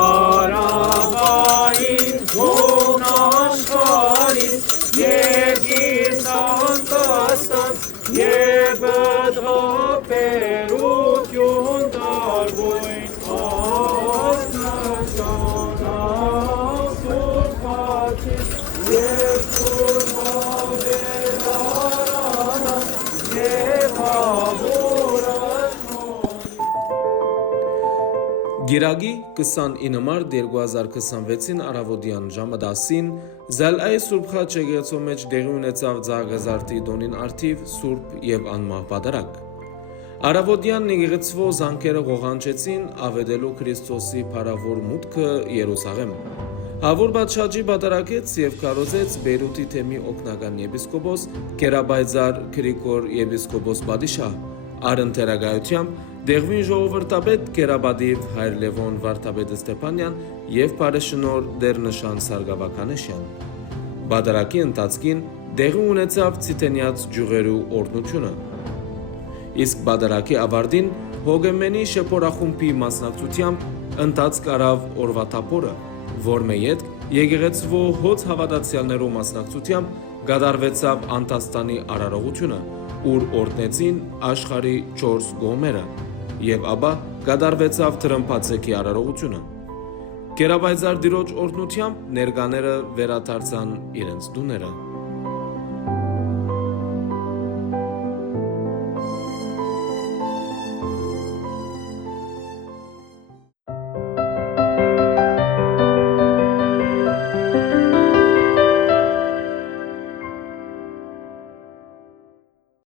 Արավային գոն աշխարից Երկիս անկաստան Եվ բդղապերություն դարվոյն Ասնաշանավ սուր խաչին Եվ սուր հավերարանան Եվ հավորան Գիրագի 29 մարտ 2026-ին առավոտյան ժամը 10-ին Զալայ Սուրբ Խաչ եկեղեցու մեջ տեղի ունեցավ Ձագազարդի Դոնին արդիվ Սուրբ եւ անմահ պատարագ։ Առավոտյան եկեղեցու զանգերը ղողանջեցին ավետելու Քրիստոսի փառավոր մուտքը Երուսաղեմ։ Հավուր Բադշաջի պատարագեց եւ կարոզեց Բեյրութի թեմի օգնական եպիսկոպոս Կերաբայձար Գրիգոր եպիսկոպոս Բադիշահ, առընթերագայությամբ Դեղվին ժողովրդապետ Կերաբադիվ Հայր Լևոն Վարդապետ Ստեփանյան եւ Փարեշնոր Դերնշան Սարգսակյանն։ Պատարագի ընթացքին տեղի ունեցավ ցիտենյաց ջուղերու օրհնությունը։ Իսկ պատարագի ավարտին Հոգեմենի շեփորախումբի մասնակցությամբ ընթացք արավ օրվա թափորը, որ մեյետ եկեղեցու հոծ հավատացյալներու մասնակցությամբ կատարվեցավ Անտաստանի արարողությունը, ուր օրհնեցին աշխարհի 4 գոմերը, եւ ապա կատարվեցավ Թրմփացեքի արարողությունը։ Կերաբայձար դիրոջ օրհնությամբ ներկաները վերադարձան իրենց տուները։